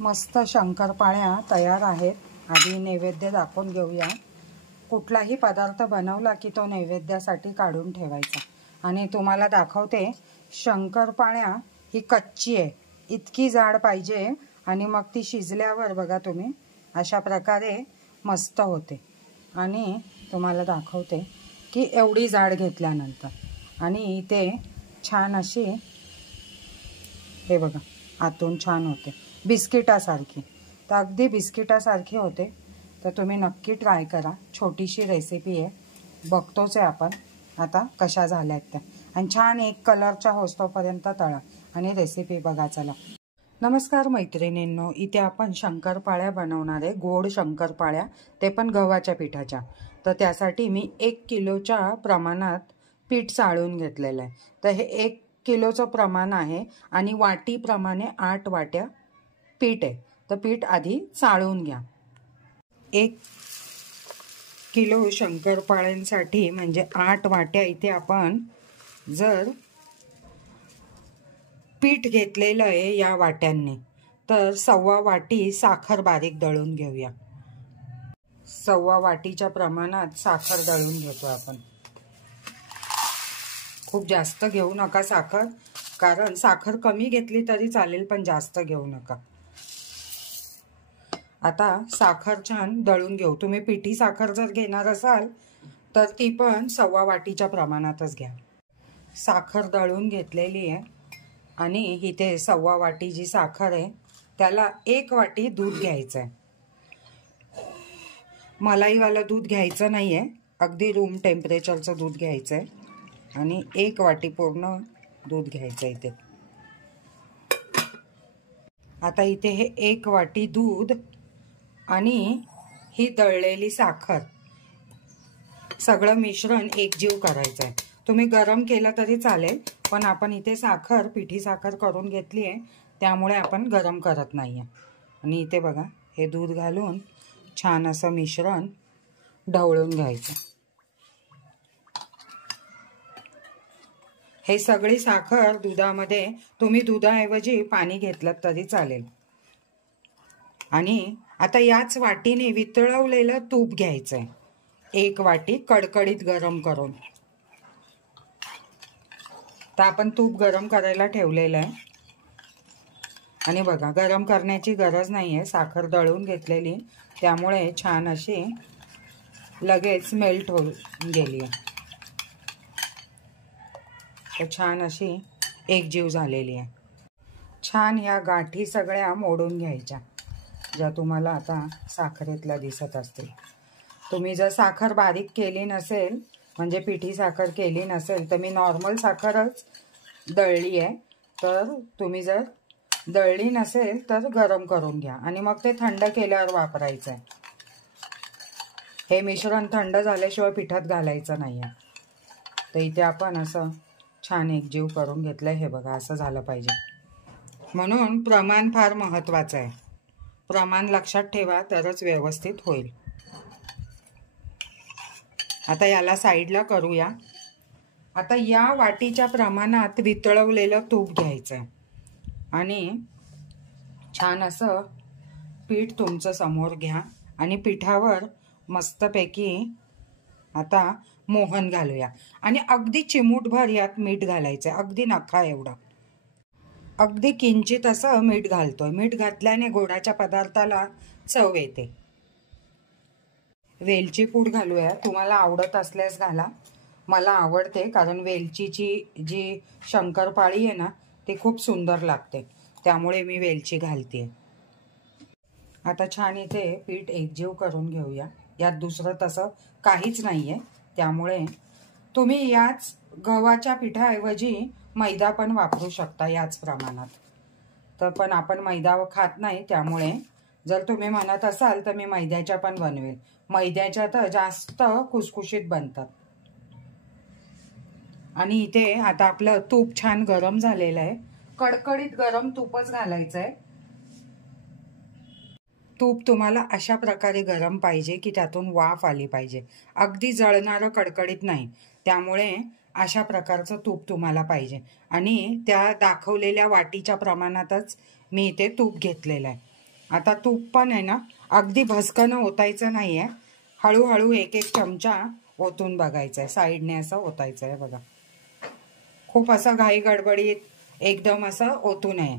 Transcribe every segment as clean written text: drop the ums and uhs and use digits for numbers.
मस्त शंकरपाळ्या तयार आहेत। आधी नैवेद्य दाखवून घेऊया। कुठलाही पदार्थ बनवला की तो नैवेद्यासाठी काढून ठेवायचा। आणि तुम्हाला दाखवते, शंकरपाळ्या ही कच्ची आहे, इतकी जाड पाहिजे आणि मग ती शिजल्यावर बघा तुम्ही अशा प्रकारे मस्त होते। आणि तुम्हाला दाखवते की एवढी जाड घेतल्यानंतर आणि इथे छान अशी हे बघा आतून छान होते, बिस्किटासारखी। तर अगदी बिस्किटासारखी होते। तर तुम्ही नक्की ट्राय करा। छोटीशी रेसिपी आहे, बघतोच आहे आपण आता कशा झाल्यात त्या। आणि छान एक कलरच्या होस्तोपर्यंत तळा आणि रेसिपी बघा चला। नमस्कार मैत्रिणींनो, इथे आपण शंकरपाळ्या बनवणार आहे, गोड शंकरपाळ्या, ते पण गव्हाच्या पिठाच्या। तर त्यासाठी मी 1 किलोच्या प्रमाणात पीठ चाळून घेतलेलं आहे। तर हे 1 किलोचं प्रमाण आहे आणि वाटीप्रमाणे 8 वाट्या पीठ आहे। तर पीठ आधी चाळून घ्या। 1 किलो शंकरपाळ्यांसाठी म्हणजे 8 वाट्या इथे आपण जर पीठ घेतलेलं आहे या वाट्यांनी, तर 1.25 वाटी साखर बारीक दळून घेऊया। 1.25 वाटीच्या प्रमाणात साखर दळून घेतो आपण। खूप जास्त घेऊ नका साखर, कारण साखर कमी घेतली तरी चालेल पण जास्त घेऊ नका। आता साखर छान दळून घेऊ। तुम्ही पिठी साखर जर घेणार असाल तर ती पण 1.25 वाटीच्या प्रमाणातच घ्या। साखर दळून घेतलेली आहे आणि इथे 1.25 वाटी जी साखर आहे त्याला 1 वाटी दूध घ्यायचं आहे। मलाईवालं दूध घ्यायचं नाही आहे, अगदी रूम टेम्परेचरचं दूध घ्यायचं आहे आणि 1 वाटी पूर्ण दूध घ्यायचं इथे। आता इथे हे 1 वाटी दूध आणि ही दळलेली साखर सगळं मिश्रण एकजीव करायचं आहे। तुम्ही गरम केलं तरी चालेल, पण आपण इथे साखर पिठी साखर करून घेतली आहे त्यामुळे आपण गरम करत नाही आहे। आणि इथे बघा हे दूध घालून छान असं मिश्रण ढवळून घ्यायचं। हे सगळी साखर दुधामध्ये, तुम्ही दुधाऐवजी पाणी घेतलं तरी चालेल। आणि आता याच वाटीने वितळवलेलं तूप घ्यायचं आहे, 1 वाटी कडकडीत गरम करून। तर आपण तूप गरम करायला ठेवलेलं आहे आणि बघा गरम करण्याची गरज नाही आहे, साखर दळून घेतलेली त्यामुळे छान अशी लगेच मेल्ट होऊन गेली आहे। तर छान अशी एकजीव झालेली आहे। छान या गाठी सगळ्या मोडून घ्यायच्या, ज्या तुम्हाला आता साखरेतल्या दिसत असतील। तुम्ही जर साखर बारीक केली नसेल, म्हणजे पिठी साखर केली नसेल, तर मी नॉर्मल साखरच दळली आहे। तर तुम्ही जर दळली नसेल तर गरम करून घ्या आणि मग ते थंड केल्यावर वापरायचं आहे। हे मिश्रण थंड झाल्याशिवाय पिठात घालायचं नाही आहे। तर इथे आपण असं छान एकजीव करून घेतलं आहे। हे बघा असं झालं पाहिजे, म्हणून प्रमाण फार महत्त्वाचं आहे। प्रमाण लक्षात ठेवा तरच व्यवस्थित होईल। आता याला साईडला करूया। आता या वाटीच्या प्रमाणात वितळवलेलं तूप घ्यायचं आहे आणि छान असं पीठ तुमचं समोर घ्या आणि पिठावर मस्तपैकी आता मोहन घालूया। आणि अगदी चिमूटभर यात मीठ घालायचं आहे, अगदी नखा एवढं, अगदी किंचित असं मीठ घालतोय। मीठ घातल्याने गोडाच्या पदार्थाला चव येते। वेलची पूड घालूया, तुम्हाला आवडत असल्यास घाला। मला आवडते कारण वेलचीची जी शंकरपाळी आहे ना ती खूप सुंदर लागते, त्यामुळे मी वेलची घालते। आता छान इथे पीठ एकजीव करून घेऊया। यात दुसरं तसं काहीच नाही आहे, त्यामुळे तुम्ही याच गव्हाच्या पिठाऐवजी मैदा पण वापरू शकता याच प्रमाणात। तर पण आपण मैदा खात नाही, त्यामुळे जर तुम्ही म्हणत असाल तर मी मैद्याच्या पण बनवेल। मैद्याच्या तर जास्त खुसखुशीत बनतात। आणि इथे आता आपलं तूप छान गरम झालेलं आहे, कडकडीत गरम तूपच घालायचं आहे। तूप तुम्हाला अशा प्रकारे गरम पाहिजे की त्यातून वाफ आली पाहिजे, अगदी जळणारं कडकडीत नाही। त्यामुळे अशा प्रकारचं तूप तुम्हाला पाहिजे आणि त्या दाखवलेल्या वाटीच्या प्रमाणातच मी इथे तूप घेतलेलं आहे। आता तूप पण आहे ना अगदी भस्कन ओतायचं नाही आहे, हळूहळू एक एक चमचा ओतून बघायचं आहे, साईडने असं ओतायचं आहे बघा. खूप असं घाई गडबडीत एकदम असं ओतू नये.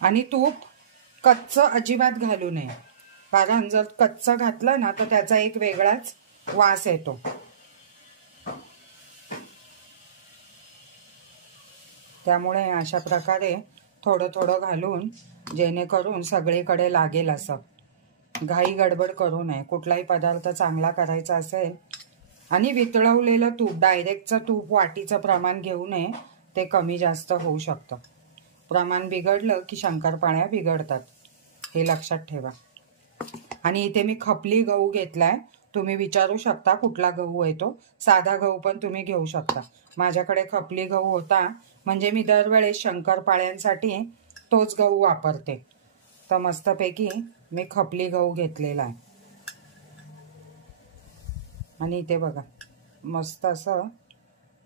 आणि तूप कच्चं अजिबात घालू नये, कारण जर कच्चं घातलं ना तर त्याचा एक वेगळाच वास येतो. त्यामुळे अशा प्रकारे थोडं थोडं घालून जेणेकरून सगळीकडे लागेल असं. घाई गडबड करू नये. कुठलाही पदार्थ चांगला करायचा असेल आणि वितळवलेलं तूप, डायरेक्टचं तूप वाटीचं प्रमाण घेऊ नये, ते कमी जास्त होऊ शकतं. प्रमाण बिघडलं की शंकरपाळ्या बिघडतात, हे लक्षात ठेवा. आणि इथे मी खपली गहू घेतलाय. तुम्ही विचारू शकता कुठला गहू आहे तो. साधा गहू पण तुम्ही घेऊ शकता. माझ्याकडे खपली गहू होता, म्हणजे मी दरवेळेस शंकरपाळ्यांसाठी तोच गहू वापरते. तर मस्तपैकी मी खपली गहू घेतलेला आहे. आणि इथे बघा मस्त असं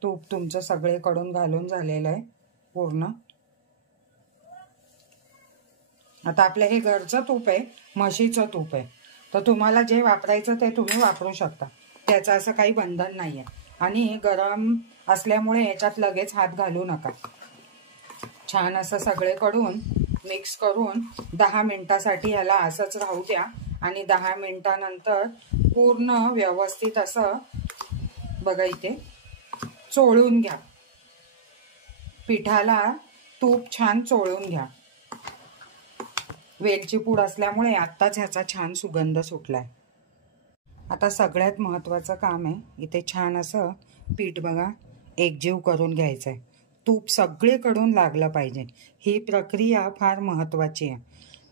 तूप तुमचं सगळीकडून घालून झालेलं आहे पूर्ण. आता आपलं हे घरचं तूप आहे, म्हशीचं तूप आहे, तर तुम्हाला जे वापरायचं ते तुम्ही वापरू शकता. त्याचं असं काही बंधन नाही आहे. आणि गरम असल्यामुळे याच्यात लगेच हात घालू नका. छान असं सगळीकडून मिक्स करून 10 मिनिटासाठी याला असंच राहू द्या. आणि 10 मिनिटानंतर पूर्ण व्यवस्थित असं बघा इथे चोळून घ्या. पिठाला तूप छान चोळून घ्या. वेलची पूड असल्यामुळे आत्ताच ह्याचा छान सुगंध सुटलाय. आता सगळ्यात महत्त्वाचं काम आहे, इथे छान असं पीठ बघा एकजीव करून घ्यायचं आहे. तूप सगळीकडून लागलं पाहिजे. ही प्रक्रिया फार महत्त्वाची आहे.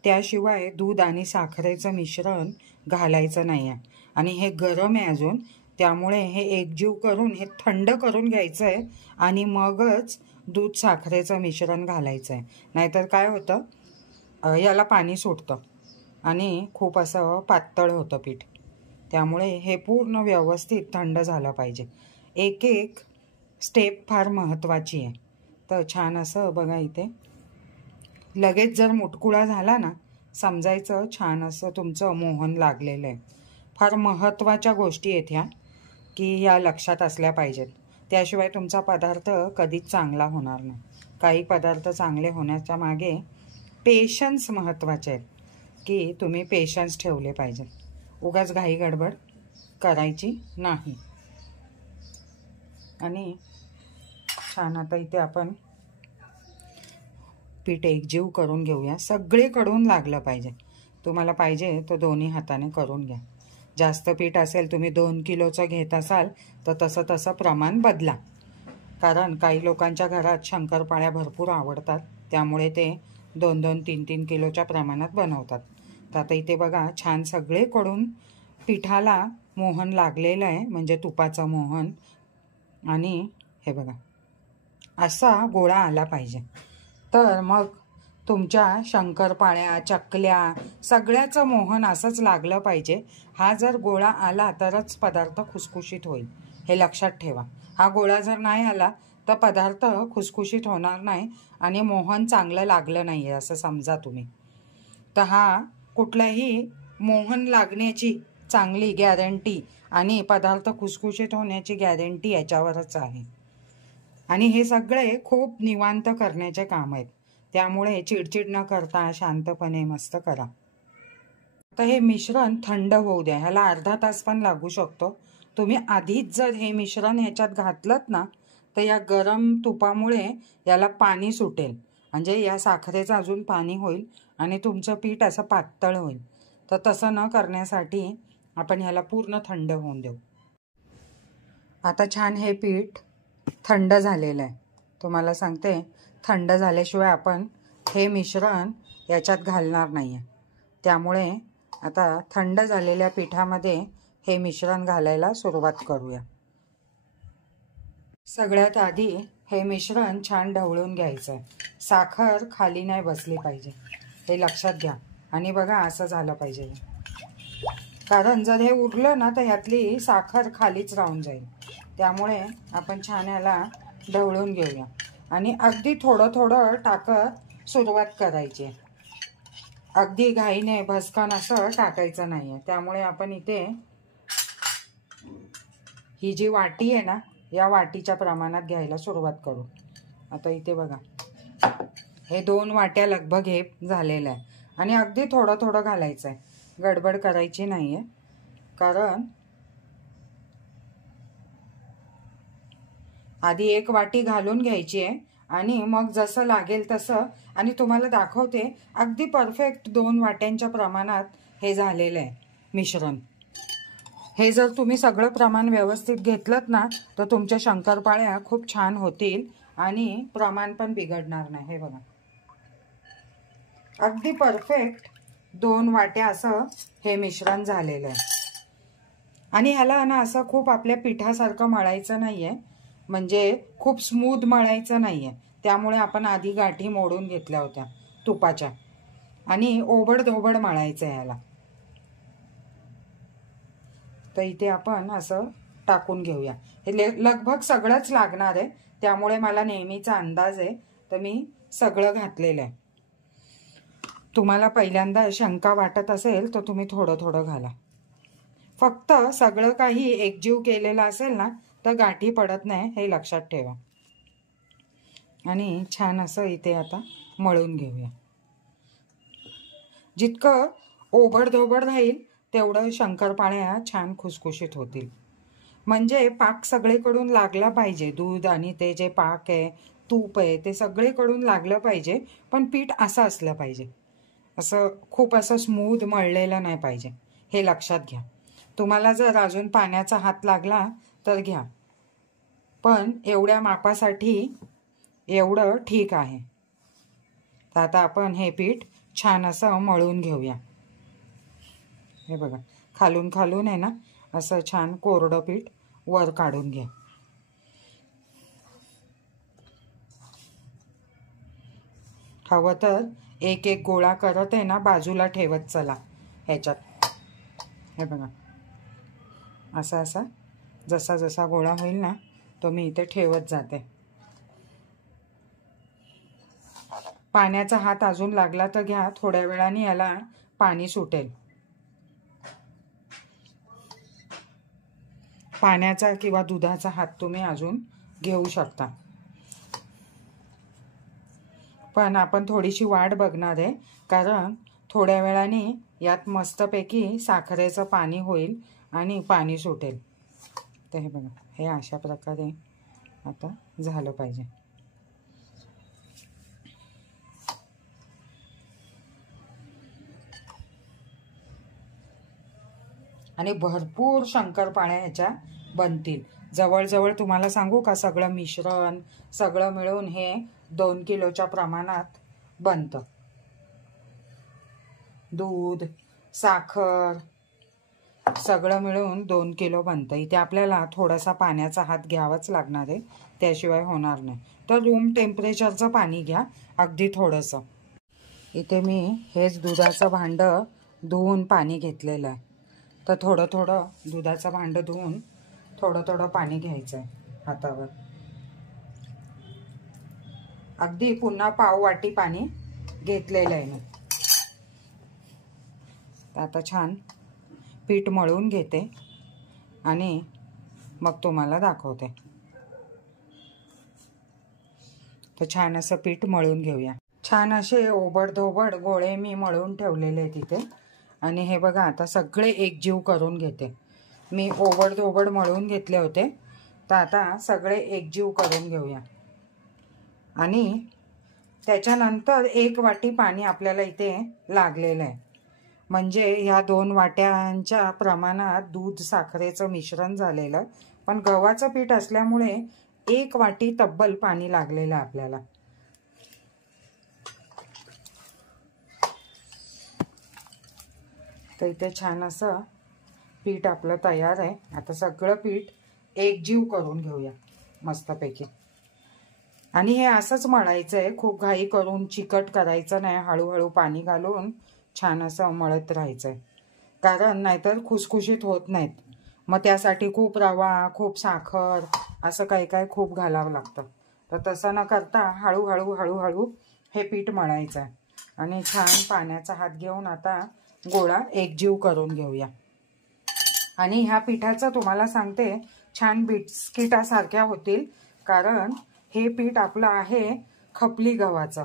त्याशिवाय दूध आणि साखरेचं मिश्रण घालायचं नाही आहे. आणि हे गरम आहे अजून, त्यामुळे हे एकजीव करून हे थंड करून घ्यायचं आहे आणि मगच दूध साखरेचं मिश्रण घालायचं आहे. नाहीतर काय होतं, याला पाणी सुटतं आणि खूप असं पातळ होतं पीठ. त्यामुळे हे पूर्ण व्यवस्थित थंड झालं पाहिजे. एक एक स्टेप फार महत्त्वाची आहे. तर छान असं बघा इथे लगेच जर मुटकुळा झाला ना, समजायचं छान असं तुमचं मोहन लागलेलं आहे. फार महत्त्वाच्या गोष्टी आहेत ह्या, की या लक्षात असल्या पाहिजेत. त्याशिवाय तुमचा पदार्थ कधीच चांगला होणार नाही. काही पदार्थ चांगले होण्याच्या मागे पेशन्स महत्त्वाचे आहेत, की तुम्ही पेशन्स ठेवले पाहिजे. उगाच घाई गडबड करायची नाही. आणि छान आता इथे आपण पीठ एकजीव करून घेऊया. सगळीकडून लागलं पाहिजे. तुम्हाला पाहिजे तो दोन्ही हाताने करून घ्या. जास्त पीठ असेल, तुम्ही 2 किलोचं घेत असाल तर तसं तसं प्रमाण बदला. कारण काही लोकांच्या घरात शंकरपाळ्या भरपूर आवडतात, त्यामुळे ते 2-2, 3-3 किलोच्या प्रमाणात बनवतात. तर आता इथे बघा छान सगळीकडून पिठाला मोहन लागलेलं आहे, म्हणजे तुपाचं मोहन. आणि हे बघा असा गोळा आला पाहिजे. तर मग तुमच्या शंकरपाळ्या, चकल्या सगळ्याचं मोहन असंच लागलं पाहिजे. हा जर गोळा आला तरच पदार्थ खुसखुशीत होईल, हे लक्षात ठेवा. हा गोळा जर नाही आला तर पदार्थ खुसखुशीत होणार नाही आणि मोहन चांगलं लागलं नाही आहे असं समजा तुम्ही. तर हा कुठलाही मोहन लागण्याची चांगली गॅरंटी आणि पदार्थ खुसखुशीत होण्याची गॅरंटी याच्यावरच आहे. आणि हे सगळे खूप निवांत करण्याचे काम आहेत, त्यामुळे चिडचिड न करता शांतपणे मस्त करा. तर हे मिश्रण थंड होऊ द्या. ह्याला अर्धा तास पण लागू शकतो. तुम्ही आधीच जर हे मिश्रण ह्याच्यात घातलं ना, तर या गरम तुपामुळे याला पाणी सुटेल, म्हणजे या साखरेचं अजून पाणी होईल आणि तुमचं पीठ असं पातळ होईल. तर तसं न करण्यासाठी आपण ह्याला पूर्ण थंड होऊन देऊ. आता छान हे पीठ थंड झालेलं आहे. तुम्हाला सांगते, थंड झाल्याशिवाय आपण हे मिश्रण याच्यात घालणार नाही आहे. त्यामुळे आता थंड झालेल्या पिठामध्ये हे मिश्रण घालायला सुरुवात करूया. सगळ्यात आधी हे मिश्रण छान ढवळून घ्यायचं आहे. साखर खाली नाही बसली पाहिजे, हे लक्षात घ्या. आणि बघा असं झालं पाहिजे, कारण जर हे उरलं ना तर ह्यातली साखर खालीच राहून जाईल. त्यामुळे आपण छान ह्याला ढवळून घेऊया. आणि अगदी थोडं थोडं टाकत सुरुवात करायची. अगदी घाईने भसकन असं टाकायचं नाहीये. त्यामुळे आपण इथे ही जी वाटी आहे ना, या वाटीच्या प्रमाणात घ्यायला सुरुवात करू. आता इथे बघा, हे 2 वाट्या लगभग हे झालेलं आहे. आणि अगदी थोडं थोडं घालायचं आहे, गडबड करायची नाहीये. कारण आधी 1 वाटी घालून घ्यायची आहे आणि मग जसं लागेल तसं. आणि तुम्हाला दाखवते अगदी परफेक्ट 2 वाट्यांच्या प्रमाणात हे झालेलं आहे मिश्रण. हे जर तुम्ही सगळं प्रमाण व्यवस्थित घेतलत ना, तर तुमच्या शंकरपाळ्या खूप छान होतील आणि प्रमाण पण बिघडणार नाही. हे बघा, अगदी परफेक्ट 2 वाट्या असं हे मिश्रण झालेलं आहे. आणि ह्याला ना असं खूप आपल्या पिठासारखं मळायचं नाहीये, म्हणजे खूप स्मूथ मळायचं नाहीये. त्यामुळे आपण आधी गाठी मोडून घेतल्या होत्या तुपाच्या. आणि ओबडधोबड मळायचं ह्याला. तर इथे आपण असं टाकून घेऊया. हे लगभग सगळंच लागणार आहे, त्यामुळे मला नेहमीचा अंदाज आहे, तर मी सगळं घातलेलं आहे. तुम्हाला पहिल्यांदा शंका वाटत असेल तर तुम्ही थोडं थोडं घाला. फक्त सगळं काही एकजीव केलेलं असेल ना, तर गाठी पडत नाही, हे लक्षात ठेवा. आणि छान असं इथे आता मळून घेऊया. जितकं ओबडधोबड राहील तेवढं शंकरपाळ्या छान खुसखुशीत होतील. म्हणजे पाक सगळीकडून लागला पाहिजे. दूध आणि ते जे पाक आहे, तूप आहे, ते सगळीकडून लागलं पाहिजे. पण पीठ असं असलं पाहिजे, असं खूप असं स्मूथ मळलेलं नाही पाहिजे, हे लक्षात घ्या. तुम्हाला जर अजून पाण्याचा हात लागला तर घ्या, पण एवढ्या मापासाठी एवढं ठीक आहे. तर आता आपण हे पीठ छान असं मळून घेऊया. हे बघा, खालून खालून आहे ना असं छान कोरडं पीठ वर काढून घ्या. हवं तर एक एक गोळा करत आहे ना बाजूला ठेवत चला ह्याच्यात. हे बघा, असा असा जसा जसा गोळा होईल ना तो मी इथे ठेवत जाते. पाण्याचा हात अजून लागला तर घ्या, थोड्या वेळाने याला पाणी सुटेल. पाण्याचा किंवा दुधाचा हात तुम्ही अजून घेऊ शकता. पण आपण थोडीशी वाट बघणार आहे, कारण थोड्या वेळाने यात मस्तपैकी साखरेचं पाणी होईल आणि पाणी सुटेल. तर हे बघा, हे अशा प्रकारे आता झालं पाहिजे. आणि भरपूर शंकरपाळ्या ह्याच्या बनतील. जवळजवळ तुम्हाला सांगू का, सगळं मिश्रण सगळं मिळून हे 2 किलोच्या प्रमाणात बनतं. दूध, साखर सगळं मिळून 2 किलो बनतं. इथे आपल्याला थोडासा पाण्याचा हात घ्यावाच लागणार आहे, त्याशिवाय होणार नाही. तर रूम टेम्परेचरचं पाणी घ्या, अगदी थोडंसं. इथे मी हेच दुधाचं भांडं धुवून पाणी घेतलेलं आहे. तर थोडं थोडं दुधाचं भांडं धुवून थोडं थोडं पाणी घ्यायचं आहे हातावर. अगदी पुन्हा पाव वाटी पाणी घेतलेलं आहे मी. आता छान पीठ मळून घेते आणि मग तुम्हाला दाखवते. तर छान असं पीठ मळून घेऊया. छान असे ओबडधोबड गोळे मी मळून ठेवलेले आहेत इथे. आणि हे बघा, आता सगळे एकजीव करून घेते. मी ओबडधोबड मळून घेतले होते, तर आता सगळे एकजीव करून घेऊया. आणि त्याच्यानंतर 1 वाटी पाणी आपल्याला इथे लागलेलं आहे. म्हणजे ह्या 2 वाट्यांच्या प्रमाणात दूध साखरेचं मिश्रण झालेलं. पण गव्हाचं पीठ असल्यामुळे 1 वाटी तब्बल पाणी लागलेलं आहे आपल्याला. तर इथे छान असं पीठ आपलं तयार आहे. आता सगळं पीठ एकजीव करून घेऊया मस्तपैकी. आणि हे असंच मळायचं आहे, खूप घाई करून चिकट करायचं नाही. हळूहळू पाणी घालून छान असं मळत राहायचं आहे, कारण नाहीतर खुसखुशीत होत नाहीत. मग त्यासाठी खूप रवा, खूप साखर असं काही खूप घालावं लागतं. तर तसं न करता हळूहळू हळूहळू हे पीठ मळायचं आहे आणि छान पाण्याचा हात घेऊन आता गोळा एकजीव करून घेऊया. आणि ह्या पिठाचं तुम्हाला सांगते छान बिस्किटासारख्या होतील, कारण हे पीठ आपलं आहे खपली गव्हाचं,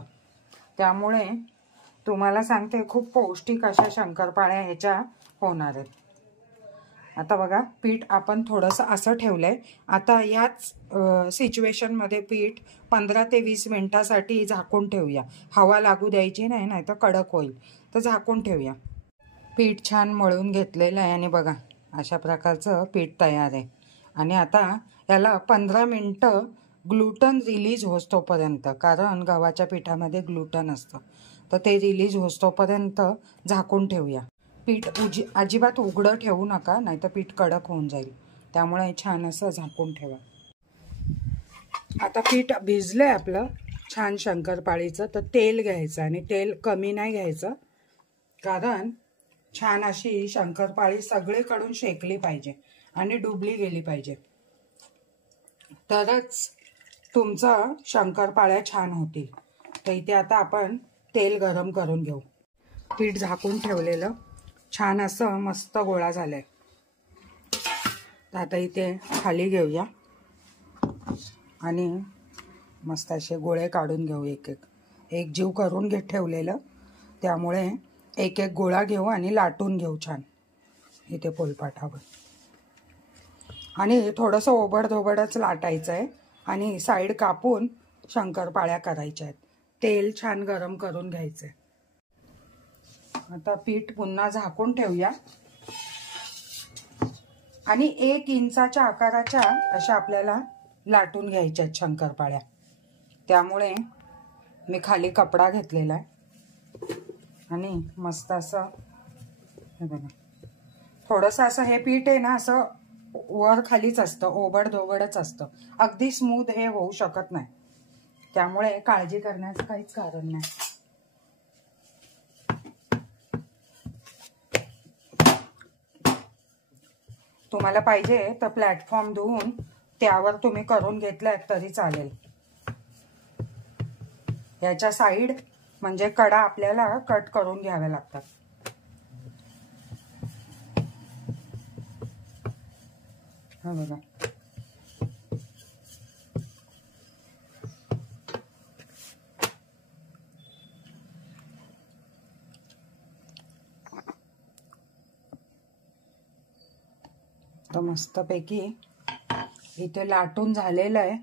त्यामुळे तुम्हाला सांगते खूप पौष्टिक अशा शंकरपाळ्या ह्याच्या होणार आहेत. आता बघा पीठ आपण थोडंसं असं ठेवलंय. आता याच सिच्युएशनमध्ये पीठ 15 ते 20 मिनिटासाठी झाकून ठेवूया. हवा लागू द्यायची नाही, नाही तर कडक होईल. तर झाकून ठेवूया. पीठ छान मळून घेतलेलं आहे आणि बघा अशा प्रकारचं पीठ तयार आहे. आणि आता याला 15 मिनिटं ग्लुटन रिलीज होतोपर्यंत, कारण गव्हाच्या पिठामध्ये ग्लुटन असतं, तर ते रिलीज होतोपर्यंत झाकून ठेवूया. पीठ अजिबात उघडं ठेवू नका, नाहीतर पीठ कडक होऊन जाईल. त्यामुळे छान असं झाकून ठेवा. आता पीठ भिजलंय आपलं छान शंकरपाळीचं. तर तेल घ्यायचं आणि तेल कमी नाही घ्यायचं, कारण छान अशी शंकरपाळी सगळीकडून शेकली पाहिजे आणि डुबली गेली पाहिजे, तरच तुमचं शंकरपाळ्या छान होतील. तर इथे आता आपण तेल गरम करून घेऊ. पीठ झाकून ठेवलेलं छान असं मस्त गोळा झालाय. तर आता इथे खाली घेऊया आणि मस्त असे गोळे काढून घेऊ. एक जीव करून ठेवलेलं, त्यामुळे एक एक गोळा घेऊ आणि लाटून घेऊ छान इथे पोलपाटावर. आणि थोडंसं ओबडधोबडच लाटायचं आहे आणि साईड कापून शंकरपाळ्या करायच्या आहेत. तेल छान गरम करून घ्यायचं आहे. आता पीठ पुन्हा झाकून ठेवूया आणि 1 इंचाच्या आकाराच्या अशा आपल्याला लाटून घ्यायच्या आहेत शंकरपाळ्या. त्यामुळे मी खाली कपडा घेतलेला आहे आणि मस्त असं हे बघा, थोडंसं असं हे पीठ आहे ना असं वर खालीच असतं, ओबडधोबडच असतं, अगदी स्मूथ हे होऊ शकत नाही. त्यामुळे काळजी करण्याचं काहीच कारण नाही. तुम्हाला पाहिजे तर प्लॅटफॉर्म धुवून त्यावर तुम्ही करून घेतल्यात तरी चालेल. याच्या साईड म्हणजे कडा आपल्याला कट करून घ्याव्या लागतात. हा बघा, तर मस्तपैकी इथे लाटून झालेलं आहे.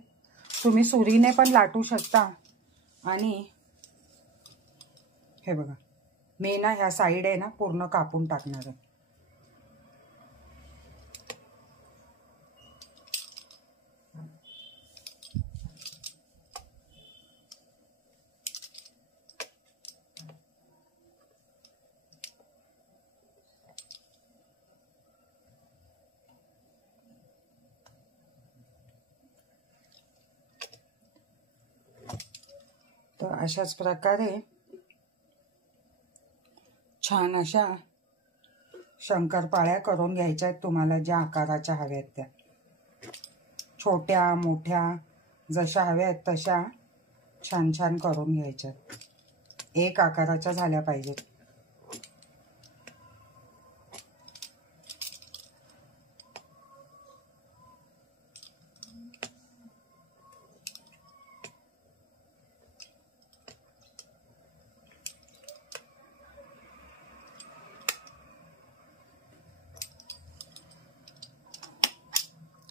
तुम्ही सुरीने पण लाटू शकता. आणि हे बघा, मी ना ह्या साईड आहे ना पूर्ण कापून टाकणार आहे. तर अशाच प्रकारे छान अशा शंकरपाळ्या करून घ्यायच्या आहेत. तुम्हाला ज्या आकाराच्या हव्या आहेत त्या, छोट्या मोठ्या जशा हव्या आहेत तशा छान छान करून घ्यायच्या. एक आकाराच्या झाल्या पाहिजेत.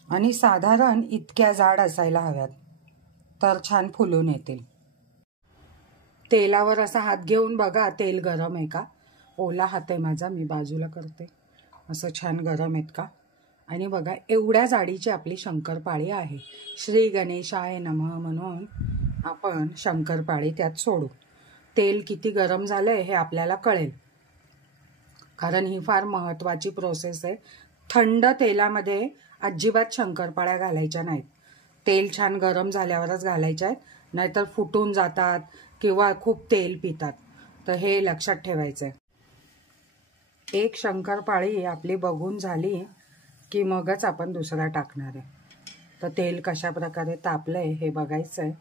आणि साधारण इतक्या जाड असायला हव्यात, तर छान फुलून येतील. तेलावर असा हात घेऊन बघा तेल गरम आहे का. ओला हात आहे माझा, मी बाजूला करते. असं छान गरम आहेत का. आणि बघा एवढ्या जाडीची आपली शंकरपाळी आहे. श्री गणेशाय नमः म्हणून आपण शंकरपाळी त्यात सोडू. तेल किती गरम झालंय हे आपल्याला कळेल, कारण ही फार महत्त्वाची प्रोसेस आहे. थंड तेलामध्ये अजिबात शंकरपाळ्या घालायच्या नाहीत. तेल छान गरम झाल्यावरच घालायच्या आहेत, नाहीतर फुटून जातात किंवा खूप तेल पितात. तर हे लक्षात ठेवायचं आहे. एक शंकरपाळी आपली बघून झाली की मगच आपण दुसरा टाकणार आहे. तर तेल कशा प्रकारे तापलं आहे हे बघायचं आहे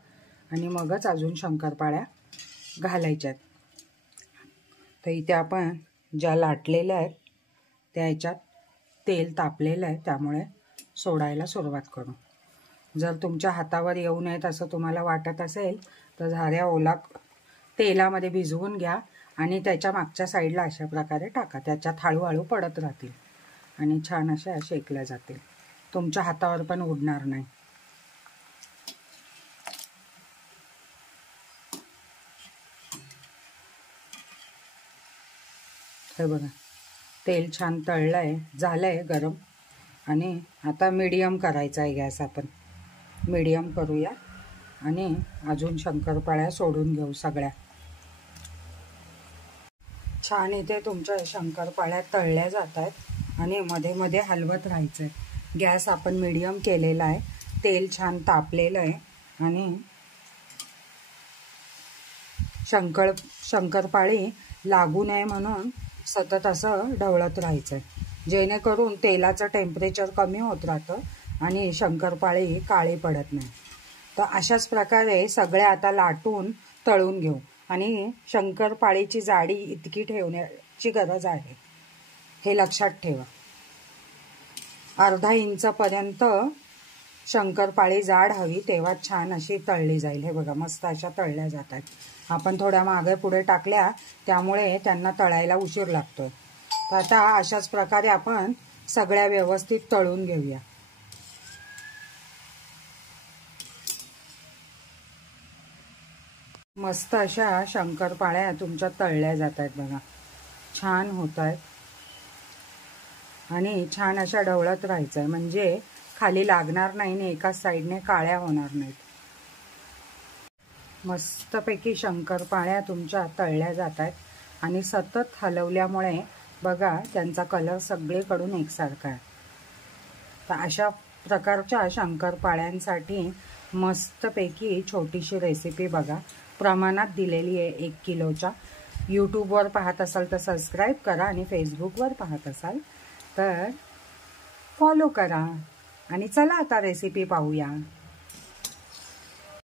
आणि मगच अजून शंकरपाळ्या घालायच्या आहेत. तर इथे आपण ज्या लाटलेल्या आहेत त्या ह्याच्यात तेल तापलेलं आहे, त्यामुळे सोडायला सुरुवात करू. जर तुमच्या हातावर येऊ नयेत असं तुम्हाला वाटत असेल तर झाऱ्या ओला तेलामध्ये भिजवून घ्या आणि त्याच्या मागच्या साईडला अशा प्रकारे टाका. त्याच्यात हळूहळू पडत राहतील आणि छान अशा शेकल्या जातील. तुमच्या हातावर पण उडणार नाही. हे बघा तेल छान तळलं आहे, झालं आहे गरम. आणि आता मीडियम करायचा आहे गॅस. आपण मीडियम करूया आणि अजून शंकरपाळ्या सोडून घेऊ सगळ्या. छान इथे तुमच्या शंकरपाळ्या तळल्या जात आहेत आणि मध्ये मध्ये हलवत राहायचं आहे. गॅस आपण मीडियम केलेला आहे, तेल छान तापलेलं आहे आणि शंकरपाळी लागू नये म्हणून सतत असं ढवळत राहायचं आहे, जेणेकरून तेलाचं टेम्परेचर कमी होत राहतं आणि शंकरपाळी काळी पडत नाही. तर अशाच प्रकारे सगळ्या आता लाटून तळून घेऊ. आणि शंकरपाळीची जाडी इतकी ठेवण्याची गरज आहे, हे लक्षात ठेवा. अर्धा इंचापर्यंत शंकरपाळी जाड हवी, तेव्हा छान अशी तळली जाईल. हे बघा मस्त अशा तळल्या जातात. आपण थोड्या मागे पुढे टाकल्या त्यामुळे त्यांना तळायला उशीर लागतोय. तर आता अशाच प्रकारे आपण सगळ्या व्यवस्थित तळून घेऊया. मस्त अशा शंकरपाळ्या तुमच्या तळल्या जात आहेत बघा, छान होत आहेत. आणि छान अशा ढवळत राहायचं आहे, म्हणजे खाली लागणार नाही आणि एकाच साईडने काळ्या होणार नाहीत. मस्तपैकी शंकरपाळ्या तुमच्या तळल्या जात आहेत आणि सतत हलवल्यामुळे बघा त्यांचा कलर सगळीकडून एकसारखा आहे. तर अशा प्रकारच्या शंकरपाळ्यांसाठी मस्तपैकी छोटीशी रेसिपी बघा, प्रमाणात दिलेली आहे 1 किलोच्या. यूट्यूबवर पाहत असाल तर सबस्क्राईब करा आणि फेसबुकवर पाहत असाल तर फॉलो करा. आणि चला आता रेसिपी पाहूया.